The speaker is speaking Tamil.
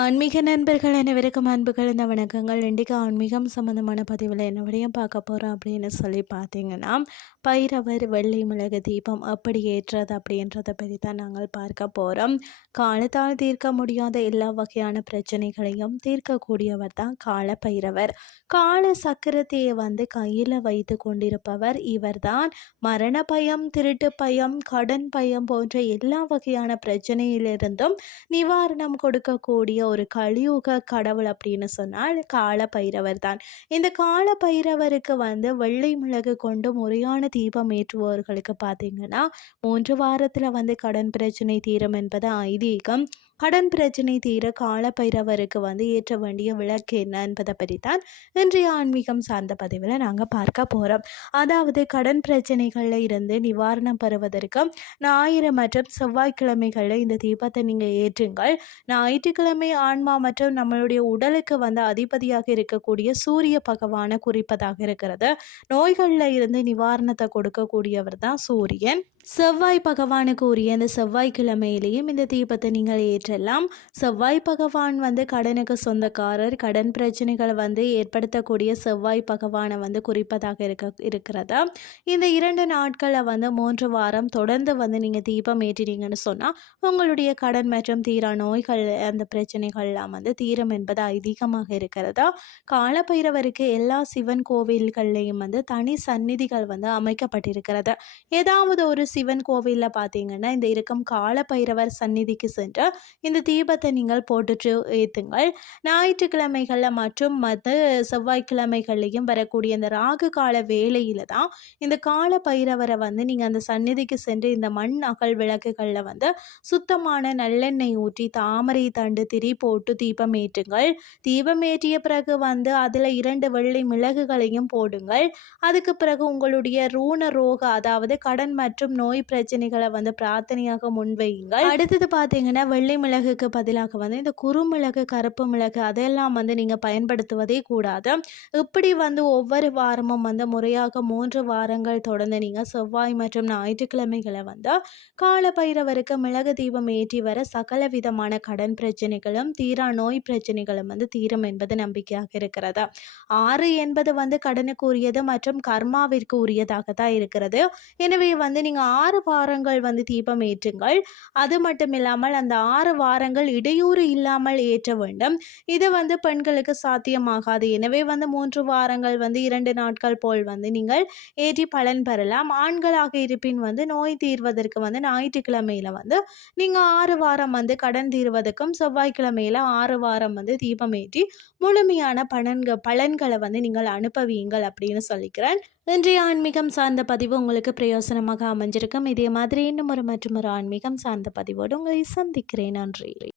ஆன்மீக நண்பர்கள் அனைவருக்கும் அன்புகள் இந்த வணக்கங்கள். இன்றைக்கு ஆன்மீகம் சம்மந்தமான பதிவில் என்ன விடையும் பார்க்க போகிறோம் அப்படின்னு சொல்லி பார்த்தீங்கன்னா பைரவர் வெள்ளை மிளகு தீபம் எப்படி ஏற்றுறது அப்படின்றத பற்றி தான் நாங்கள் பார்க்க போகிறோம் காலத்தால் தீர்க்க முடியாத எல்லா வகையான பிரச்சனைகளையும் தீர்க்கக்கூடியவர் தான் கால பைரவர். கால சக்கரத்தையை வந்து கையில் வைத்து கொண்டிருப்பவர் இவர்தான். மரண பயம் திருட்டு பயம் கடன் பயம் போன்ற எல்லா வகையான பிரச்சனையிலிருந்தும் நிவாரணம் கொடுக்கக்கூடிய ஒரு கலியுக கடவுள் அப்படின்னு சொன்னால் கால பைரவர் தான் இந்த கால பைரவருக்கு வந்து வெள்ளை மிளகு கொண்டு முறையான தீபம் ஏற்றுபவர்களுக்கு பார்த்தீங்கன்னா மூன்று வாரத்தில் வந்து கடன் பிரச்சனை தீரும் என்பது ஐதீகம். கடன் பிரச்சனை தீர காலப்பைரவருக்கு வந்து ஏற்ற வேண்டிய விளக்கு என்ன என்பதை பற்றி தான் இன்றைய ஆன்மீகம் சார்ந்த பதிவில் நாங்கள் பார்க்க போகிறோம் அதாவது கடன் பிரச்சனைகளில் இருந்து நிவாரணம் பெறுவதற்கு ஞாயிறு மற்றும் செவ்வாய்க்கிழமைகளில் இந்த தீபத்தை நீங்கள் ஏற்றுங்கள். ஞாயிற்றுக்கிழமை ஆன்மா மற்றும் நம்மளுடைய உடலுக்கு வந்து அதிபதியாக இருக்கக்கூடிய சூரிய பகவானை குறிப்பதாக இருக்கிறது. நோய்களில் இருந்து நிவாரணத்தை கொடுக்கக்கூடியவர் தான் சூரியன். செவ்வாய் பகவானுக்கு உரிய இந்த செவ்வாய்க்கிழமையிலையும் இந்த தீபத்தை நீங்கள் ஏற்றலாம். செவ்வாய் பகவான் வந்து கடனுக்கு சொந்தக்காரர். கடன் பிரச்சனைகளை வந்து ஏற்படுத்தக்கூடிய செவ்வாய் பகவானை வந்து குறிப்பதாக இருக்க இருக்கிறதா? இந்த இரண்டு நாட்களை வந்து மூன்று வாரம் தொடர்ந்து வந்து நீங்கள் தீபம் ஏற்றினீங்கன்னு சொன்னால் உங்களுடைய கடன் மற்றும் தீரா நோய்கள் அந்த பிரச்சனைகள்லாம் வந்து தீரம் என்பது அதிகமாக இருக்கிறதா? காலப்பைரவருக்கு எல்லா சிவன் கோவில்கள்லையும் வந்து தனி சந்நிதிகள் வந்து அமைக்கப்பட்டிருக்கிறது. ஏதாவது ஒரு சிவன் கோவிலில் பார்த்தீங்கன்னா இந்த இருக்கும் காலபைரவர் சந்நிதிக்கு சென்று இந்த தீபத்தை நீங்கள் போட்டுட்டு ஏற்றுங்கள் ஞாயிற்றுக்கிழமைகளில் மற்றும் மற்ற செவ்வாய்க்கிழமைகள்லையும் வரக்கூடிய இந்த ராகு கால வேலையில் தான் இந்த கால பைரவரை வந்து நீங்கள் அந்த சந்நிதிக்கு சென்று இந்த மண் அகல் விளக்குகளில் வந்து சுத்தமான நல்லெண்ணெய் ஊற்றி தாமரை தண்டு திரி போட்டு தீபம் ஏற்றுங்கள். தீபம் ஏற்றிய பிறகு வந்து அதில் இரண்டு வெள்ளை மிளகுகளையும் போடுங்கள். அதுக்கு பிறகு உங்களுடைய ரூண ரோக அதாவது கடன் மற்றும் நோய் பிரச்சனைகளை வந்து பிரார்த்தனையாக முன்வையுங்கள். அடுத்தது பார்த்தீங்கன்னா வெள்ளை மிளகுக்கு பதிலாக வந்து இந்த குறுமிளகு கருப்பு மிளகு அதெல்லாம் வந்து நீங்கள் பயன்படுத்துவதே கூடாது. இப்படி வந்து ஒவ்வொரு வாரமும் வந்து முறையாக மூன்று வாரங்கள் தொடர்ந்து நீங்கள் செவ்வாய் மற்றும் ஞாயிற்றுக்கிழமைகளை வந்து கால பைரவருக்கு மிளகு தீபம் ஏற்றி வர சகல விதமான கடன் பிரச்சனைகளும் தீரா நோய் பிரச்சனைகளும் வந்து தீரும் என்பது நம்பிக்கையாக இருக்கிறது. ஆறு என்பது வந்து கடனுக்கு உரியது மற்றும் கர்மாவிற்கு உரியதாக தான் இருக்கிறது. எனவே வந்து நீங்கள் ஆறு வாரங்கள் வந்து தீபம் ஏற்றுங்கள். அது மட்டும் இல்லாமல் அந்த ஆறு வாரங்கள் இடையூறு இல்லாமல் ஏற்ற வேண்டும். இது வந்து பெண்களுக்கு சாத்தியமாகாது. எனவே வந்து மூன்று வாரங்கள் வந்து இரண்டு நாட்கள் போல் வந்து நீங்கள் ஏற்றி பலன் பெறலாம். ஆண்களாக இருப்பின் வந்து நோய் தீர்வதற்கு வந்து ஞாயிற்றுக்கிழமையில வந்து நீங்கள் ஆறு வாரம் வந்து கடன் தீர்வதற்கும் செவ்வாய்க்கிழமையில ஆறு வாரம் வந்து தீபம் ஏற்றி முழுமையான பலன்கள் பலன்களை வந்து நீங்கள் அனுப்பவீங்கள் அப்படின்னு சொல்லிக்கிறேன். இன்றைய ஆன்மீகம் சார்ந்த பதிவு உங்களுக்கு பிரயோசனமாக அமைஞ்சிருக்கும். இதே மாதிரி இன்னும் ஒரு மற்றும் ஒரு ஆன்மீகம் சார்ந்த பதிவோடு உங்களை சந்திக்கிறேன். நன்றி.